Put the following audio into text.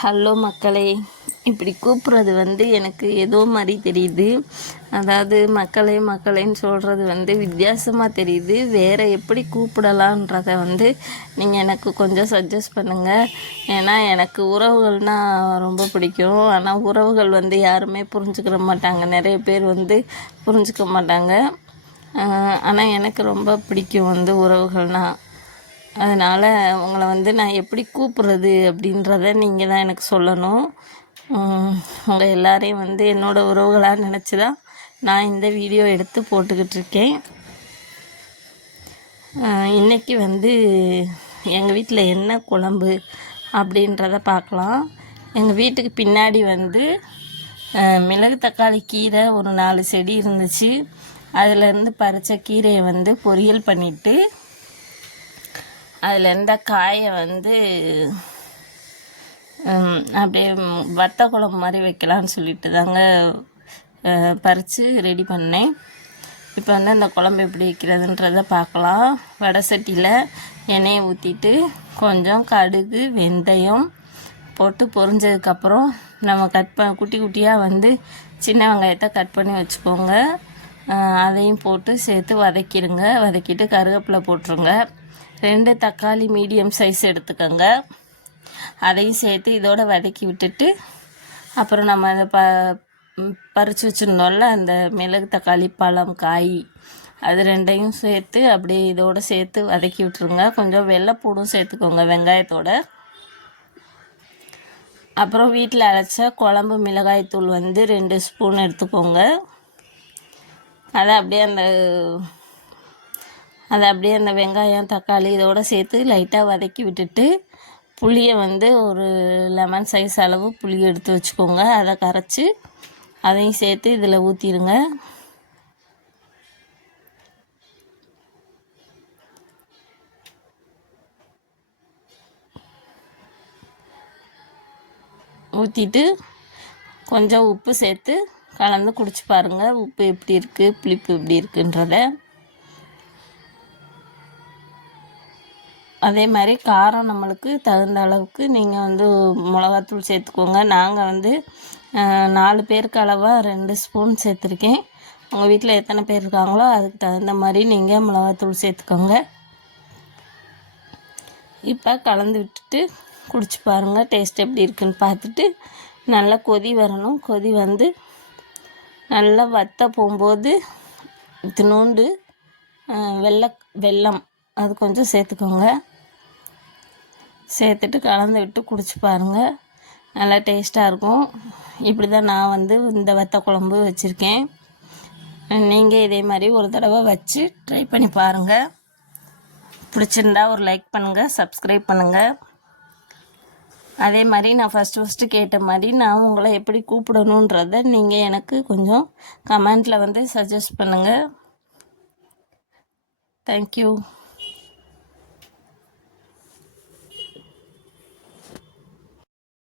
Hello மக்களே, இப்படி கூப்பிட்றது எனக்கு ஏதோ மாதிரி தெரியுது. அதாவது மக்களே மக்களேன்னு சொல்கிறது வித்தியாசமாக தெரியுது. வேறு எப்படி கூப்பிடலான்றதை நீங்கள் எனக்கு கொஞ்சம் சஜஸ்ட் பண்ணுங்கள். ஏன்னா எனக்கு உறவுகள்னால் ரொம்ப பிடிக்கும். ஆனால் உறவுகள் யாருமே புரிஞ்சுக்கிற மாட்டாங்க. நிறைய பேர் புரிஞ்சுக்க மாட்டாங்க. ஆனால் எனக்கு ரொம்ப பிடிக்கும் உறவுகள்னால். அதனால் உங்களை நான் எப்படி கூப்பிட்றது அப்படின்றத நீங்கள் தான் எனக்கு சொல்லணும். உங்கள் எல்லாரையும் என்னோடய உறவுகளாக நினச்சி தான் நான் இந்த வீடியோ எடுத்து போட்டுக்கிட்டு இருக்கேன். இன்றைக்கி எங்கள் வீட்டில் என்ன குழம்பு அப்படின்றத பார்க்கலாம். எங்கள் வீட்டுக்கு பின்னாடி மிளகு தக்காளி கீரை ஒரு 4 செடி இருந்துச்சு. அதிலேருந்து பறித்த கீரையை பொரியல் பண்ணிவிட்டு அதில் இருந்த காயை அப்படியே வத்த குழம்பு மாதிரி வைக்கலான்னு சொல்லிட்டு தாங்க பறித்து ரெடி பண்ணேன். இப்போ அந்த குழம்பு எப்படி வைக்கிறதுன்றதை பார்க்கலாம். வடை சட்டியில் எண்ணெயை ஊற்றிட்டு கொஞ்சம் கடுகு வெந்தயம் போட்டு பொரிஞ்சதுக்கப்புறம் நம்ம குட்டி குட்டியாக சின்ன வெங்காயத்தை கட் பண்ணி வச்சுக்கோங்க. அதையும் போட்டு சேர்த்து வதக்கிடுங்க. வதக்கிட்டு கருவேப்பிலை போட்டுருங்க. 2 தக்காளி மீடியம் சைஸ் எடுத்துக்கோங்க. அதையும் சேர்த்து இதோடு வதக்கி விட்டுட்டு அப்புறம் நம்ம அதை பறித்து வச்சுருந்தோம்ல அந்த மிளகு தக்காளி பழம் காய் அது 2ஐயும் சேர்த்து அப்படியே இதோடு சேர்த்து வதக்கி விட்டுருங்க. கொஞ்சம் வெள்ளைப்பூடும் சேர்த்துக்கோங்க வெங்காயத்தோட. அப்புறம் வீட்டில் அரைச்ச குழம்பு மிளகாய்த்தூள் 2 ஸ்பூன் எடுத்துக்கோங்க. அதை அப்படியே அந்த வெங்காயம் தக்காளி இதோடு சேர்த்து லைட்டாக வதக்கி விட்டுட்டு புளியை ஒரு லெமன் சைஸ் அளவு புளி எடுத்து வச்சுக்கோங்க. அதை கரைச்சி அதையும் சேர்த்து இதில் ஊற்றிடுங்க. ஊற்றிட்டு கொஞ்சம் உப்பு சேர்த்து கலந்து குடிச்சு பாருங்கள். உப்பு எப்படி இருக்குது புளிப்பு எப்படி இருக்குன்றத. அதே மாதிரி காரம் நம்மளுக்கு தகுந்த அளவுக்கு நீங்கள் மிளகாத்தூள் சேர்த்துக்கோங்க. நாங்கள் 4 பேருக்கு அளவாக 2 ஸ்பூன் சேர்த்துருக்கேன். உங்கள் வீட்டில் எத்தனை பேர் இருக்காங்களோ அதுக்கு தகுந்த மாதிரி நீங்கள் மிளகாத்தூள் சேர்த்துக்கோங்க. இப்போ கலந்து விட்டுட்டு குடிச்சு பாருங்கள். டேஸ்ட் எப்படி இருக்குன்னு பார்த்துட்டு நல்லா கொதி வரணும். கொதி நல்லா வத்த போகும்போது இத்தினோண்டு வெல்லம் அது கொஞ்சம் சேர்த்துக்கோங்க. சேர்த்துட்டு கலந்து விட்டு குடிச்சு பாருங்கள். நல்லா டேஸ்ட்டாக இருக்கும். இப்படி தான் நான் இந்த வத்த குழம்பு வச்சுருக்கேன். நீங்கள் இதே மாதிரி ஒரு தடவை வச்சு ட்ரை பண்ணி பாருங்கள். பிடிச்சிருந்தா ஒரு லைக் பண்ணுங்கள், சப்ஸ்கிரைப் பண்ணுங்கள். அதே மாதிரி நான் ஃபஸ்ட்டு கேட்ட மாதிரி நான் உங்களை எப்படி கூப்பிடணுன்றதை நீங்கள் எனக்கு கொஞ்சம் கமெண்ட்டில் சஜஸ்ட் பண்ணுங்கள். தேங்க்யூ.